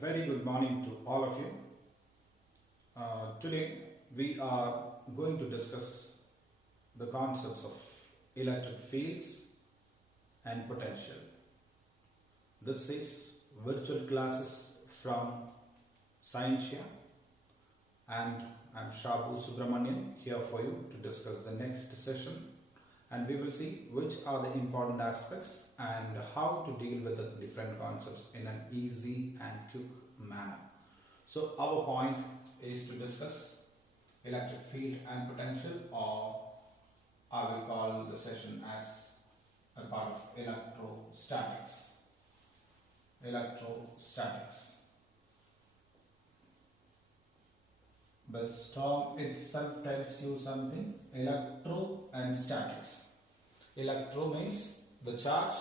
very good morning to all of you. Today we are going to discuss the concepts of electric fields and potential. This is virtual classes from Scientia, and I'm Shabu Subramanian here for you to discuss the next session, and we will see which are the important aspects and how to deal with the different concepts in an easy and quick manner. So our point is to discuss electric field and potential, or I will call the session as a part of electrostatics. Electrostatics. The term itself tells you something. Electro and statics. Electro means the charge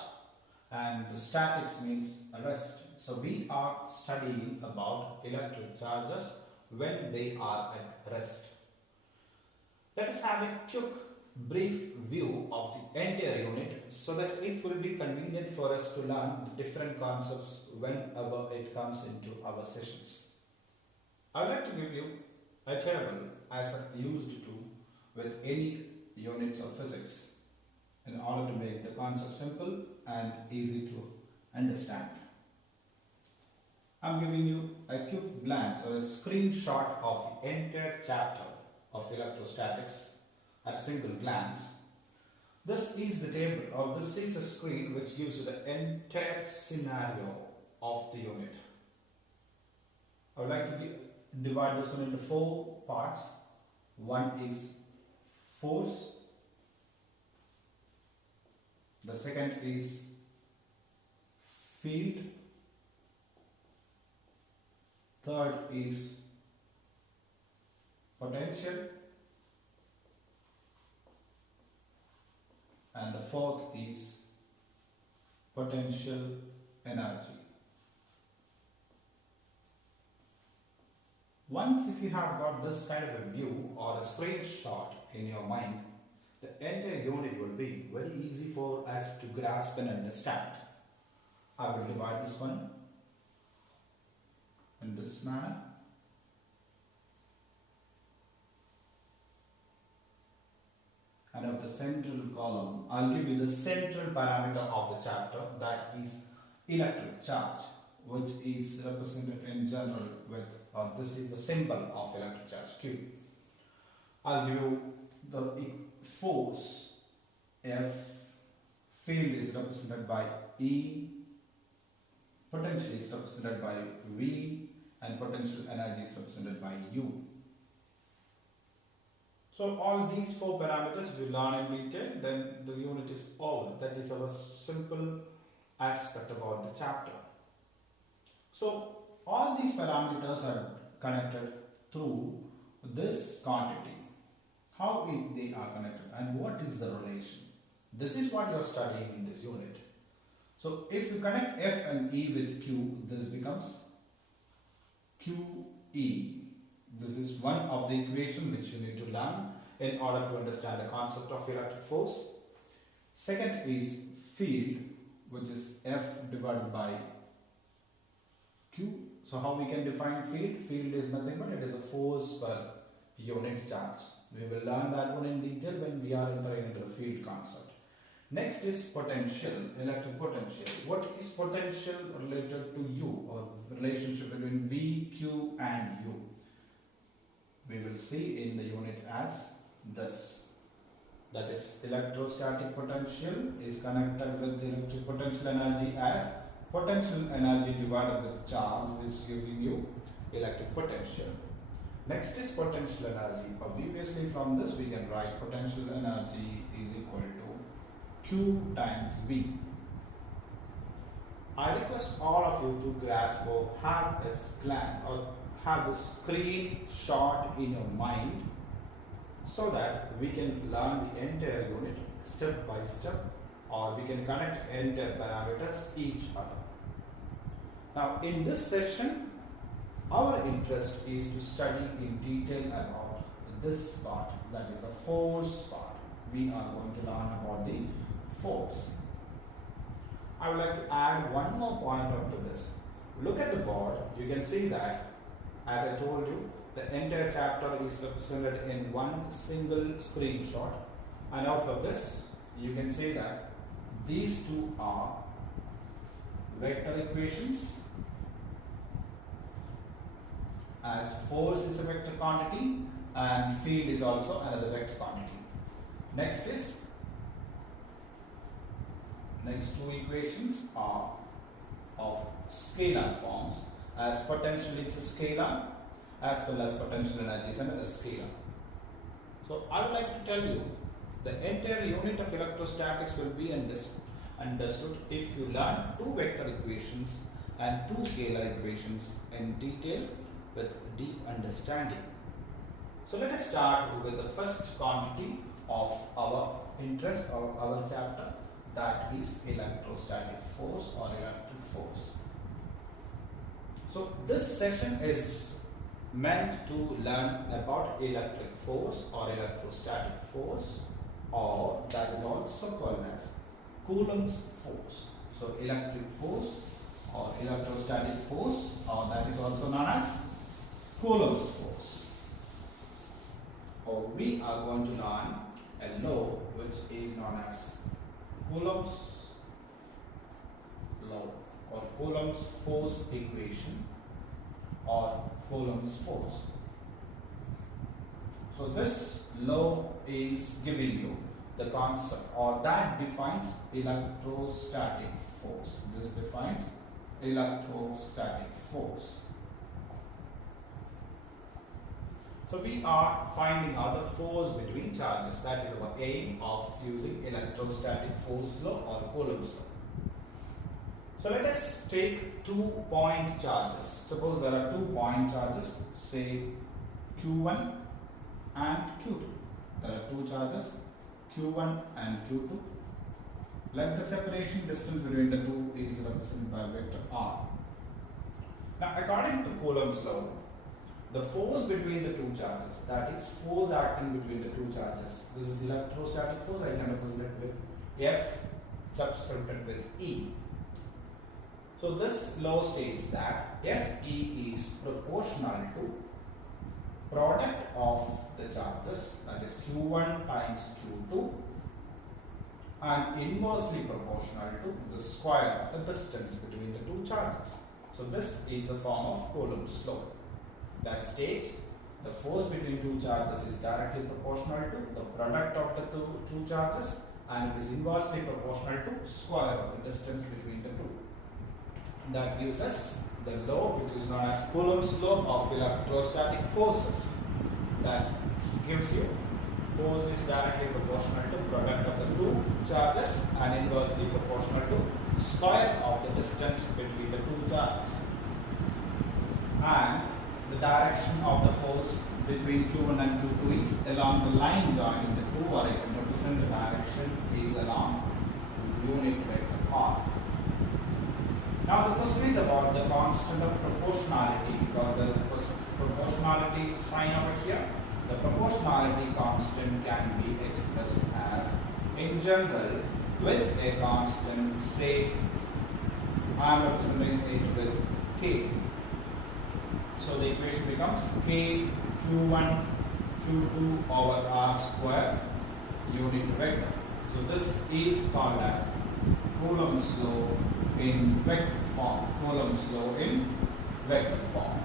and the statics means rest. So we are studying about electric charges when they are at rest. Let us have a quick brief view of the entire unit so that it will be convenient for us to learn the different concepts whenever it comes into our sessions. I would like to give you a table as I used to with any units of physics in order to make the concept simple and easy to understand. I am giving you a quick glance or a screenshot of the entire chapter of electrostatics at a single glance. This is the table, or this is a screen which gives you the entire scenario of the unit. I would like to divide this one into 4 parts. One is force, the second is field, third is potential, and the fourth is potential energy. Once if you have got this kind of a view or a screenshot in your mind, the entire unit will be very easy for us to grasp and understand. I will divide this one in this manner. And of the central column, I'll give you the central parameter of the chapter, that is electric charge, which is represented in general with this is the symbol of electric charge, Q. I'll give you the force F, field is represented by E, potential is represented by V, and potential energy is represented by U. So all these 4 parameters we learn in detail, then the unit is over. That is our simple aspect about the chapter. So all these parameters are connected through this quantity. How they are connected and what is the relation? This is what you are studying in this unit. So if you connect F and E with Q, this becomes QE. This is one of the equations which you need to learn in order to understand the concept of electric force. Second is field, which is F divided by Q. So how we can define field? Field is nothing but it is a force per unit charge. We will learn that one in detail when we are entering into the field concept. Next is potential, electric potential. What is potential related to U, or relationship between V, Q and U? We will see in the unit as this. That is electrostatic potential is connected with the electric potential energy as potential energy divided with charge, which is giving you electric potential. Next is potential energy. Obviously from this we can write potential energy is equal to Q times V. I request all of you to grasp or have a glance or have the screenshot in your mind so that we can learn the entire unit step by step, or we can connect entire parameters each other. Now in this session, our interest is to study in detail about this part, that is the force part. We are going to learn about the force. I would like to add one more point onto this. look at the board, you can see that, as I told you, the entire chapter is represented in one single screenshot, and out of this you can see that these two are vector equations, as force is a vector quantity and field is also another vector quantity. Next two equations are of scalar forms, as potential is a scalar as well as potential energy is another scalar. So I would like to tell you the entire unit of electrostatics will be understood if you learn two vector equations and two scalar equations in detail with deep understanding. So let us start with the first quantity of our interest or our chapter, that is electrostatic force or electric force. So this session is meant to learn about electric force or electrostatic force, or that is also called as Coulomb's force. So electric force or electrostatic force, or that is also known as Coulomb's force. Or we are going to learn a law which is known as Coulomb's law or Coulomb's force equation or Coulomb's force. So this law is giving you the concept, or that defines electrostatic force. This defines electrostatic force. So we are finding out the force between charges. That is our aim of using electrostatic force law or Coulomb's law. So let us take 2-point charges. Suppose there are 2-point charges, say Q1 and Q2. There are two charges, Q1 and Q2. Let the separation distance between the two is represented by vector R. Now according to Coulomb's law, the force between the two charges, that is force acting between the two charges, this is electrostatic force. I can represent it with F subscripted with E. So this law states that Fe is proportional to product of the charges, that is Q1 times Q2, and inversely proportional to the square of the distance between the two charges. So this is the form of Coulomb's law, that states the force between two charges is directly proportional to the product of the two charges, and it is inversely proportional to square of the distance between the two. That gives us the law which is known as Coulomb's law of electrostatic forces. That gives you force is directly proportional to product of the two charges and inversely proportional to square of the distance between the two charges. And the direction of the force between Q1 and Q2 is along the line joining the two, or I can represent the direction is along unit vector R. Now the question is about the constant of proportionality, because there is a proportionality sign over here. The proportionality constant can be expressed as, in general, with a constant, say I am representing it with K. So the equation becomes K Q1 Q2 over R square unit vector. So this is called as Coulomb's law in vector form. Coulomb's law in vector form.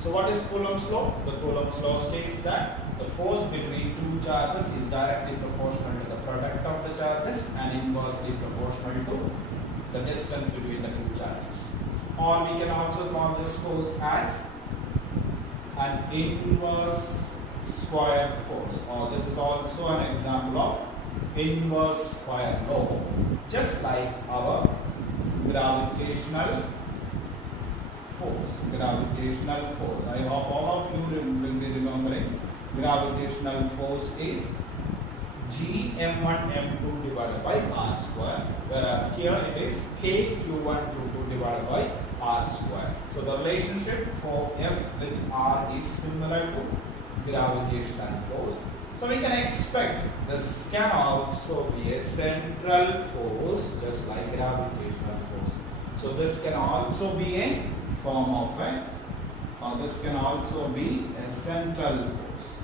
So what is Coulomb's law? The Coulomb's law states that the force between two charges is directly proportional to the product of the charges and inversely proportional to the distance between the two charges. Or we can also call this force as an inverse square force, or this is also an example of inverse square law, just like our gravitational force. Gravitational force. I hope all of you will be remembering gravitational force is Gm1m2 divided by r square, whereas here it is Kq1q2 divided by r square. So the relationship for F with r is similar to gravitational force. So we can expect this can also be a central force, just like gravitational force. So this can also be a form of a, or this can also be a central force.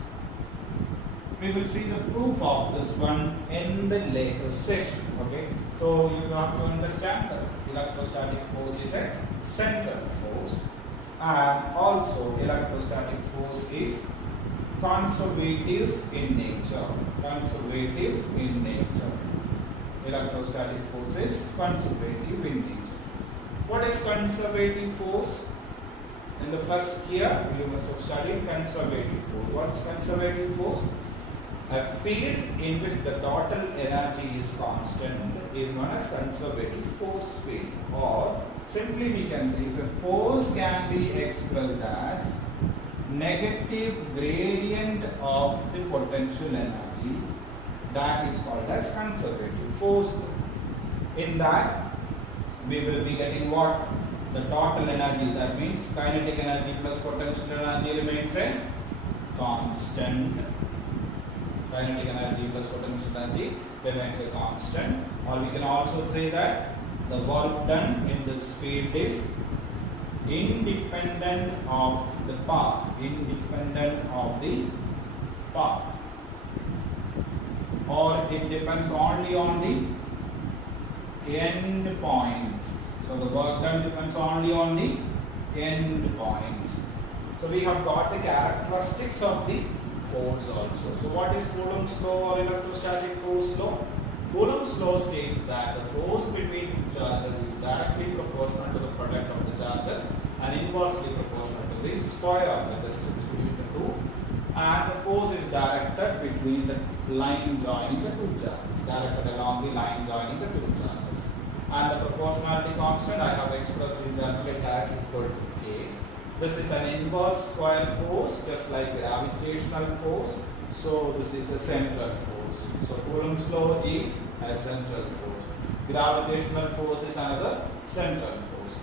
We will see the proof of this one in the later session. Okay, so you have to understand that electrostatic force is a central force, and also electrostatic force is conservative in nature. Conservative in nature. Electrostatic force is conservative in nature. What is conservative force? In the first year, you must have studied conservative force. What is conservative force? A field in which the total energy is constant is known as conservative force field. Or simply we can say, if a force can be expressed as negative gradient of the potential energy, that is called as conservative force. In that, we will be getting what? The total energy. That means kinetic energy plus potential energy remains a constant. Kinetic energy plus potential energy remains a constant. Or we can also say that the work done in this field is independent of the path. Independent of the path. Or it depends only on the end points. So the work done depends only on the end points. So we have got the characteristics of the force also. So what is Coulomb's law or electrostatic force law? Coulomb's law states that the force between charges is directly proportional to the product of the charges and inversely proportional to the square of the distance between the two. And the force is directed between the line joining the two charges, directed along the line joining the two charges. And the proportionality constant I have expressed in general as equal to K. This is an inverse square force, just like gravitational force. So this is a central force. So Coulomb's law is a central force. Gravitational force is another central force.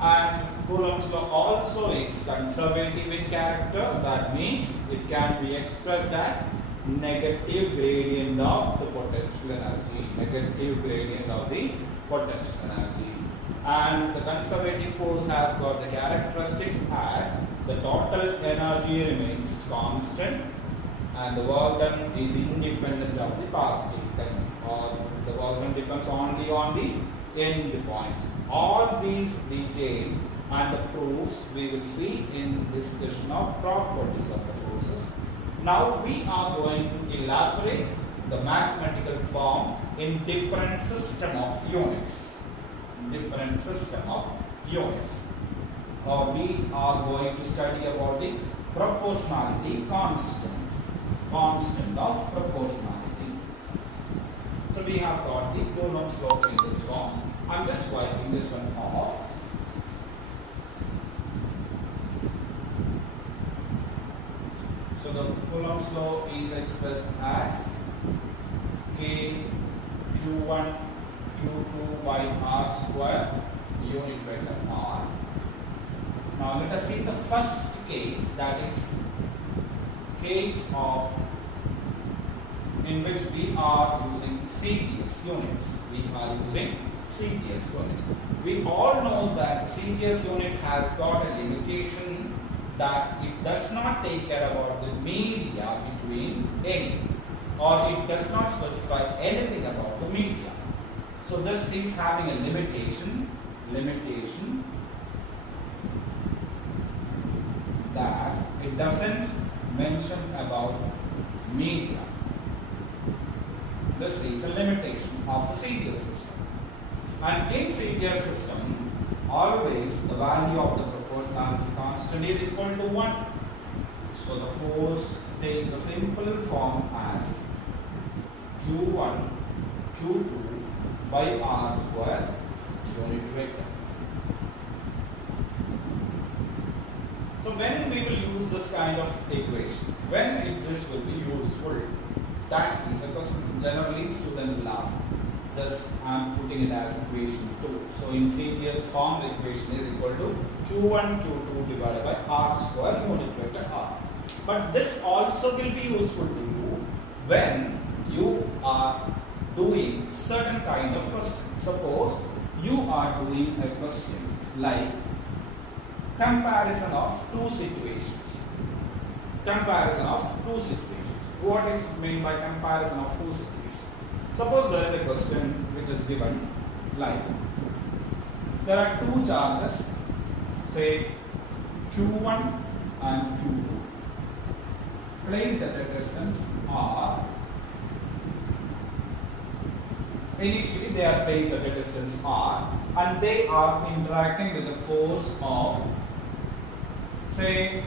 And Coulomb's law also is conservative in character. That means it can be expressed as negative gradient of the potential energy. Negative gradient of the potential energy. And the conservative force has got the characteristics as the total energy remains constant and the work done is independent of the path taken, or the work done depends only on the end points. All these details and the proofs we will see in discussion of properties of the forces. Now we are going to elaborate the mathematical form in different system of units. Different system of units. Or we are going to study about the proportionality constant. Constant of proportionality. So we have got the Coulomb's law in this form. I'm just wiping this one off. So the Coulomb's law is expressed as K Q1 Q2 by R square unit vector R. Now let us see the first case, that is case of in which we are using CGS units. We are using CGS units. We all know that CGS unit has got a limitation that it does not take care about the media between any, or it does not specify anything about the media. So this is having a limitation that it doesn't mention about media. This is a limitation of the CGS system. And in CGS system, always the value of the proportionality constant is equal to 1. So the force takes the simple form as Q1 Q2 by R square unit vector. So when we will use this kind of equation, when this will be useful, that is a question generally students will ask. Thus I am putting it as equation 2. So in CGS form, the equation is equal to Q1 Q2 divided by R square unit vector R. But this also will be useful to you when you are doing certain kind of question. Suppose you are doing a question like comparison of two situations. Comparison of two situations. What is meant by comparison of two situations? Suppose there is a question which is given like there are two charges, say Q1 and Q2, placed at a distance R. Initially they are placed at a distance R and they are interacting with a force of say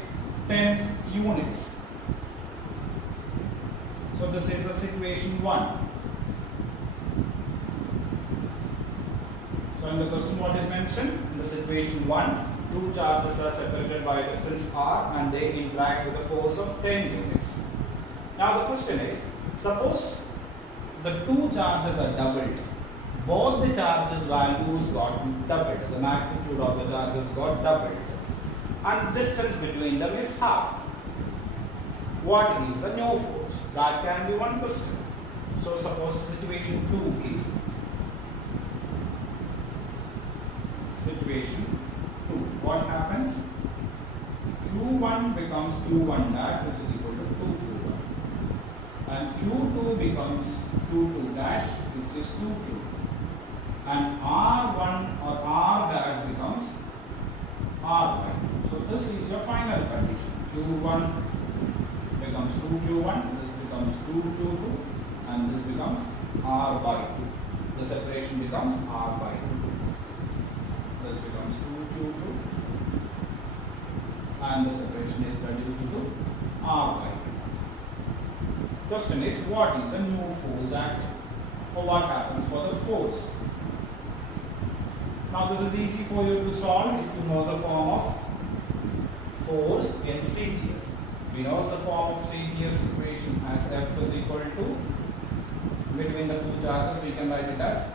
10 units. So this is the situation 1. So in the question what is mentioned? In the situation 1, two charges are separated by a distance R and they interact with a force of 10 units. Now the question is, suppose the two charges are doubled. Both the charges values got doubled. The magnitude of the charges got doubled. And distance between them is half. What is the new force? That can be one question. So suppose situation 2 is situation 2. What happens? Q1 becomes Q1 dash, which is equal to 2Q1. And Q2 becomes Q2 dash, which is 2Q. And R1 or R dash becomes R1. So this is your final condition. Q1 becomes 2Q1, this becomes 2Q2, and this becomes R by 2. The separation becomes R by 2. This becomes 2Q2, and the separation is reduced to R by 2. Question is, what is the new force acting? Or what happens for the force? Now this is easy for you to solve if you know the form of force in CGS. We know the form of CGS equation as F is equal to, between the two charges we can write it as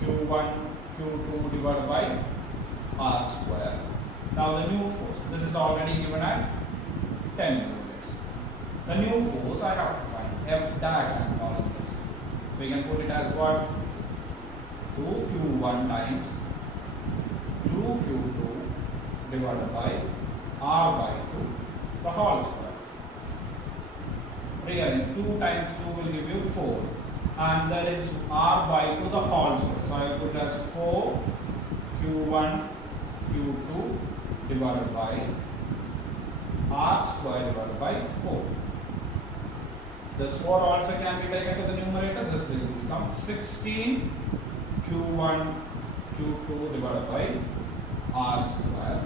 Q1 Q2 divided by R square. Now the new force, this is already given as 10 units. The new force I have to find, F dash I am calling this. We can put it as what? 2Q1 times 2Q2 divided by R by 2, the whole square. Here 2 times 2 will give you 4. And there is R by 2 the whole square. So I put it as 4 Q1 Q2 divided by R square divided by 4. This 4 also can be taken to the numerator. This will become 16 Q1 Q2 divided by R square.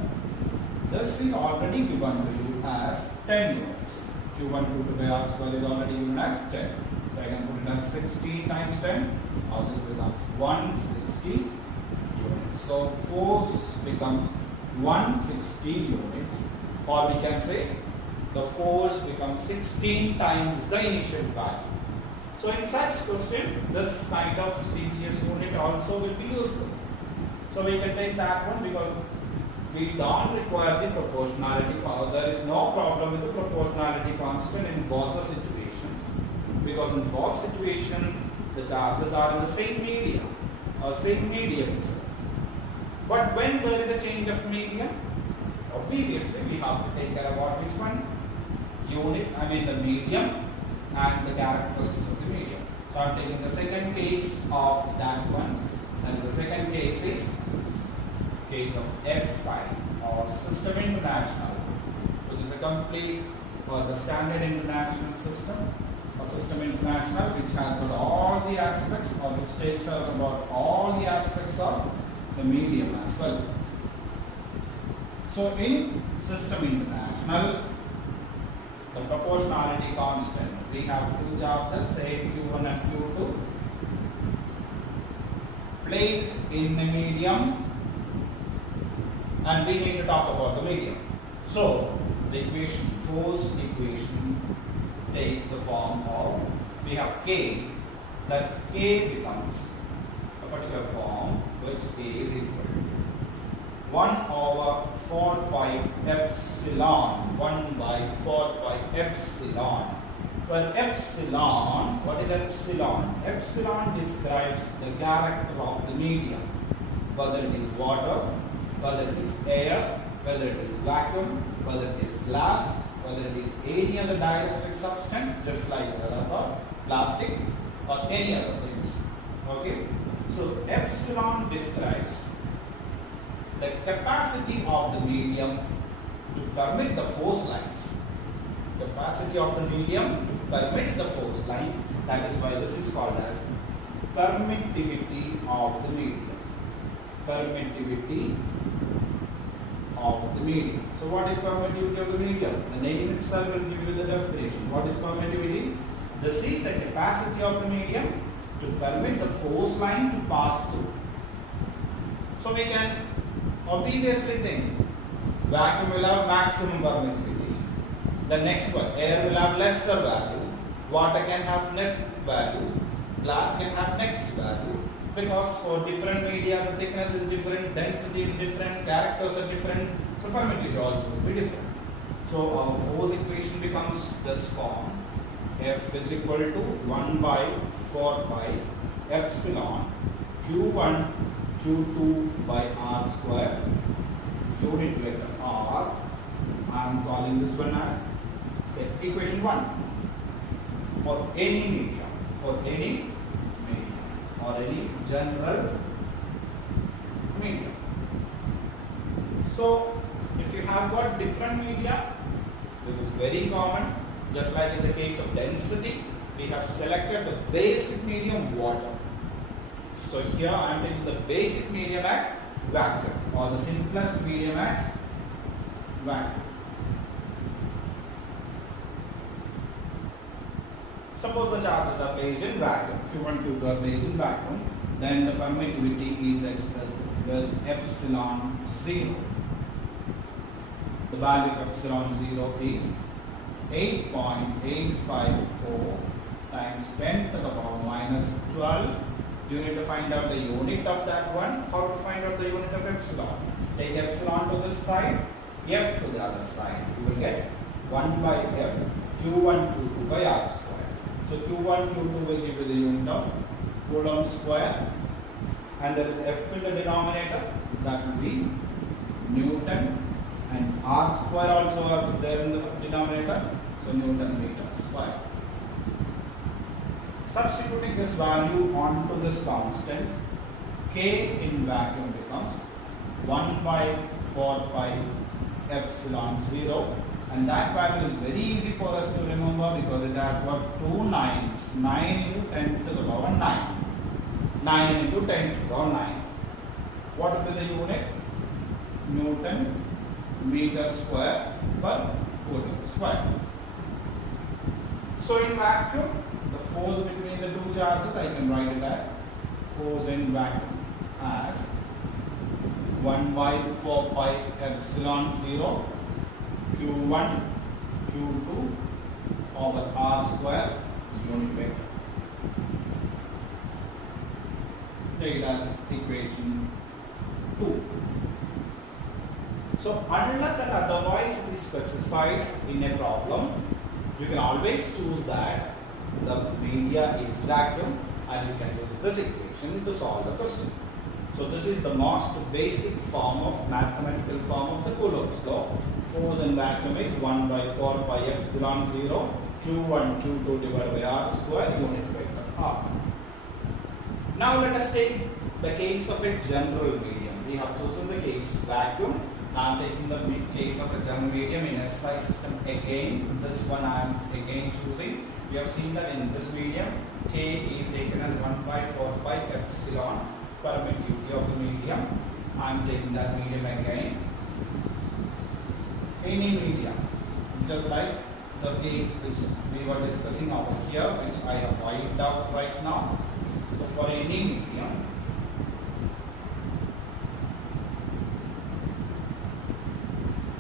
This is already given to you as 10 units. Q1 Q2 by R square is already given as 10. So I can put it as 16 times 10. Now this becomes 160 units. So force becomes 160 units, or we can say the force becomes 16 times the initial value. So in such questions, this kind of CGS unit also will be useful. So we can take that one because we don't require the proportionality. There is no problem with the proportionality constant in both the situations, because in both situations the charges are in the same medium or same medium itself. But when there is a change of medium, obviously we have to take care about which one? Unit, the medium and the characteristics of the medium. So I am taking the second case of that one, and the second case is case of SI or System International, which is a complete or the standard international system or System International, which has got all the aspects or which takes care about all the aspects of the medium as well. So in System International, the proportionality constant, we have two charges, say Q1 and Q2, placed in the medium, and we need to talk about the medium. So the equation, force equation, takes the form of, we have K, that K becomes a particular form which is equal to 1 over 4 pi epsilon, 1 by 4 pi epsilon, where epsilon, what is epsilon? Epsilon describes the character of the medium, whether it is water, whether it is air, whether it is vacuum, whether it is glass, whether it is any other dielectric substance, just like rubber, plastic, or any other things. Okay. So epsilon describes the capacity of the medium to permit the force lines. Capacity of the medium to permit the force line. That is why this is called as permittivity of the medium. Permittivity of the medium. So what is permittivity of the medium? The name itself will give you the definition. What is permittivity? This is the capacity of the medium to permit the force line to pass through. So we can obviously think vacuum will have maximum permittivity. The next one, air will have lesser value, water can have less value, glass can have next value, because for different media the thickness is different, density is different, characters are different, so permittivity also will be different. So our force equation becomes this form: F is equal to 1 by 4 pi epsilon Q1 Q2 by R square, unit vector R. I am calling this one as, say, equation 1 for any medium, or any general medium. So if you have got different media, this is very common. Just like in the case of density, we have selected the basic medium water. So here I am taking the basic medium as vacuum, or the simplest medium as vacuum. Suppose the charges are placed in vacuum, Q1, Q2 are placed in vacuum, then the permittivity is expressed with epsilon 0. The value of epsilon 0 is 8.854 times 10 to the power minus 12. You need to find out the unit of that one. How to find out the unit of epsilon? Take epsilon to this side, F to the other side. You will get 1 by F Q1 Q2 by R square. So Q1 Q2 will give you the unit of Coulomb square, and there is F in the denominator, that will be Newton, and R square also is there in the denominator, so Newton meter square. Substituting this value onto this constant, K in vacuum becomes 1 by 4 pi epsilon 0, and that value is very easy for us to remember because it has got 2 nines, 9 into 10 to the power 9, 9 into 10 to the power 9. What will be the unit? Newton meter square per Coulomb square. So in vacuum, the force between the two charges, I can write it as force in vacuum as 1 by 4 pi epsilon 0 Q1 Q2 over R square unit vector. Take it as equation 2. So unless and otherwise it is specified in a problem, you can always choose that the media is vacuum, and you can use this equation to solve the question. So this is the most basic form of mathematical form of the Coulomb's law. Force in vacuum is 1 by 4 pi epsilon 0 Q1 Q2 divided by R square unit vector R. Now let us take the case of a general medium. We have chosen the case vacuum. Now I am taking the case of a general medium in SI system again. This one I am again choosing. We have seen that in this medium, K is taken as 1 by 4 pi epsilon, permittivity of the medium. I am taking that medium again. Any medium, just like the case which we were discussing over here, which I have wiped out right now. So for any medium,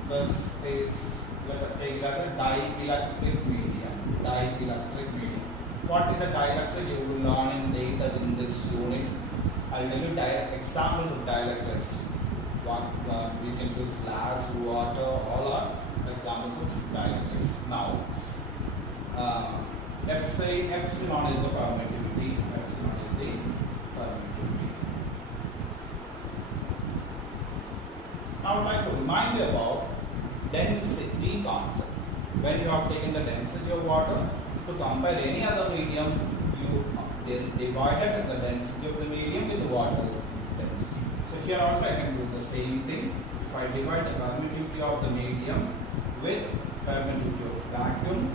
this is, let us take it as a dielectric medium. Dielectric medium. What is a dielectric? You will learn in later in this unit. I will tell you examples of dielectrics. We can choose glass, water, all are examples of dielectrics. Now, let's say epsilon is the permittivity. Epsilon is the permittivity. Now, I would like to remind about density concept. When you have taken the density of water, to compare any other medium, you divided the density of the medium with water's density. So here also I can do the same thing. If I divide the permittivity of the medium with permittivity of vacuum,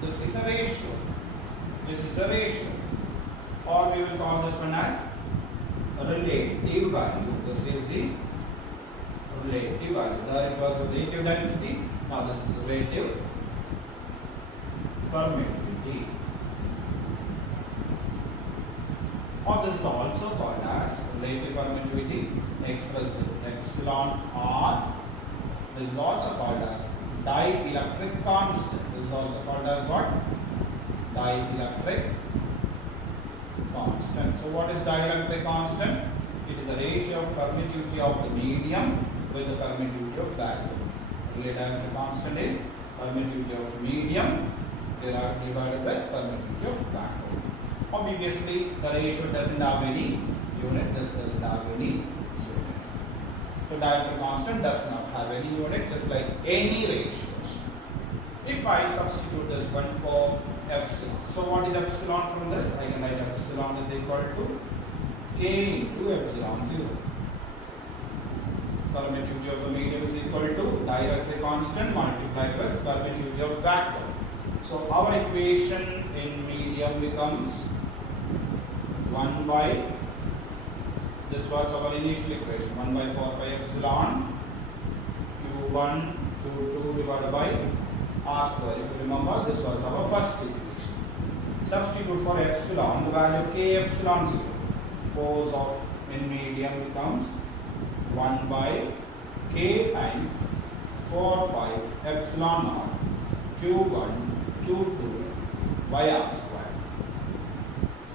this is a ratio. This is a ratio. Or we will call this one as relative value. This is the relative value. There it was relative density. Now this is relative permittivity. Or this is also called as relative permittivity expressed with epsilon r. This is also called as dielectric constant. This is also called as what? Dielectric constant. So what is dielectric constant? It is the ratio of permittivity of the medium with the permittivity of vacuum. Dielectric constant is permittivity of medium divided by permittivity of vacuum. Obviously, the ratio doesn't have any unit. This doesn't have any unit. So dielectric constant does not have any unit, just like any ratios. If I substitute this one for epsilon, so what is epsilon from this? I can write epsilon is equal to k into epsilon 0. Permittivity of the medium is equal to dielectric constant multiplied by permittivity of vacuum. So our equation in medium becomes 1 by, this was our initial equation, 1 by 4 pi epsilon q1 q2 divided by r square. If you remember, this was our first equation. Substitute for epsilon, the value of k epsilon 0. Force of in medium becomes 1 by k times 4 pi epsilon naught q1 q2 by r square.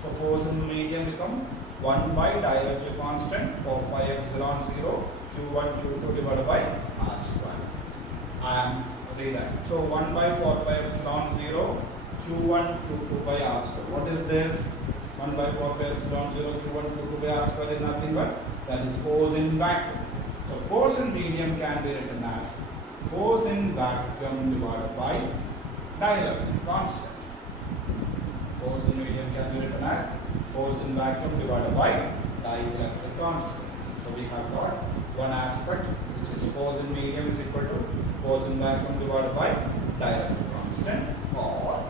So force in medium become 1 by dielectric constant 4 pi epsilon 0 q1 q2 divided by r square. I am rewriting. So 1 by 4 pi epsilon 0 q1 q2 by r square. What is this? 1 by 4 pi epsilon 0 q1 q2 by r square is nothing but that is force in vacuum. So force in medium can be written as force in vacuum divided by dielectric constant. Force in medium can be written as force in vacuum divided by dielectric constant. So we have got one aspect which is force in medium is equal to force in vacuum divided by dielectric constant. Or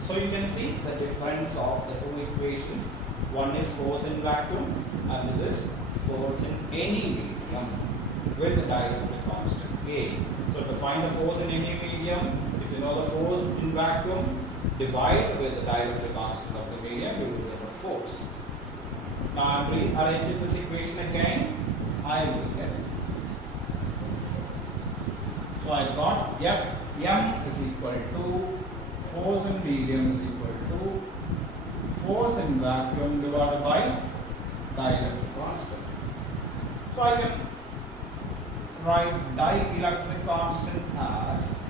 so you can see the difference of the two equations. One is force in vacuum and this is force in any medium with the dielectric constant K. So to find the force in any medium, if you know the force in vacuum, divide with the dielectric constant of the medium, you will get the force. Now I am rearranging this equation again. I will get. So I got Fm is equal to force in medium is equal to force in vacuum divided by dielectric constant. So I can write dielectric constant as,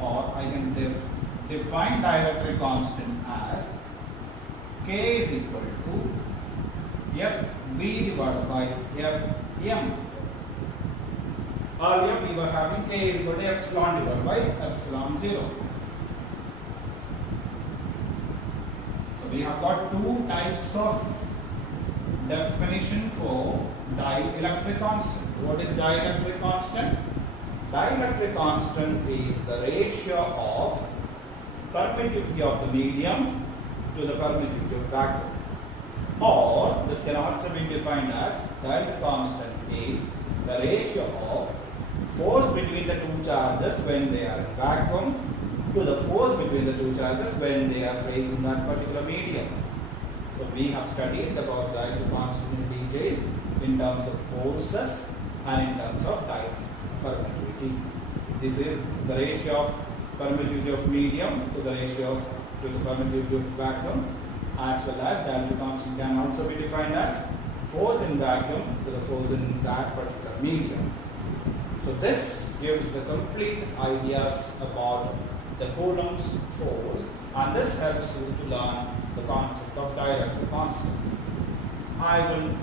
or I can define dielectric constant as K is equal to Fv divided by Fm. Earlier we were having K is equal to epsilon divided by epsilon 0. So we have got two types of definition for dielectric constant. What is dielectric constant? Dielectric constant is the ratio of permittivity of the medium to the permittivity of vacuum. Or this can also be defined as dielectric constant is the ratio of force between the two charges when they are in vacuum to the force between the two charges when they are placed in that particular medium. So we have studied about dielectric constant in detail in terms of forces and in terms of permittivity. This is the ratio of permittivity of medium to the ratio to the permittivity of vacuum, as well as dielectric constant can also be defined as force in vacuum to the force in that particular medium. So this gives the complete ideas about the Coulomb's force, and this helps you to learn the concept of dielectric constant. I will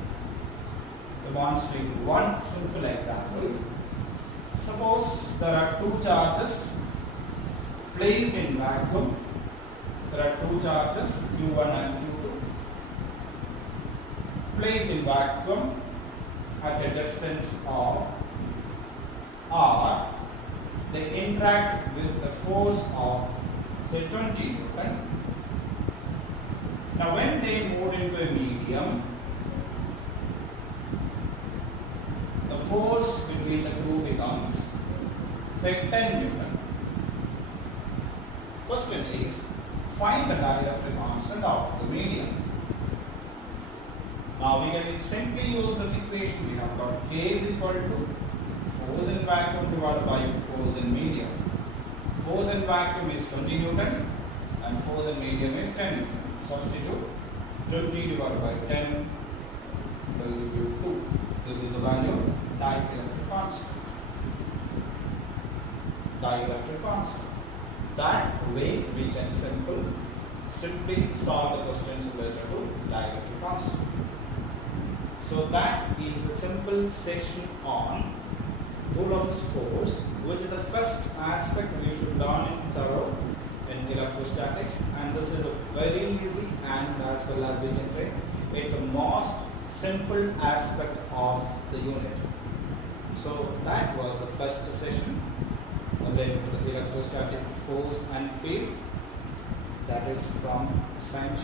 demonstrate one simple example. Suppose there are two charges placed in vacuum. There are two charges Q1 and Q2 placed in vacuum at a distance of R. They interact with the force of say 20 Newton. Now when they move into a medium, the force between the two becomes say 10 Newton. Question is, find the dielectric constant of the medium. Now we can simply use this equation. We have got K is equal to force in vacuum divided by force in medium. Force in vacuum is 20 Newton and force in medium is 10 Newton. Substitute 20 divided by 10 will give you 2. This is the value of dielectric constant. Dielectric constant. That way we can simply solve the questions related to dielectric constant. So that is a simple section on Coulomb's force, which is the first aspect we should learn in thorough in electrostatics, and this is a very easy and as well as we can say it's a most simple aspect of the unit. So that was the first session related to the electrostatic force and field, that is from science.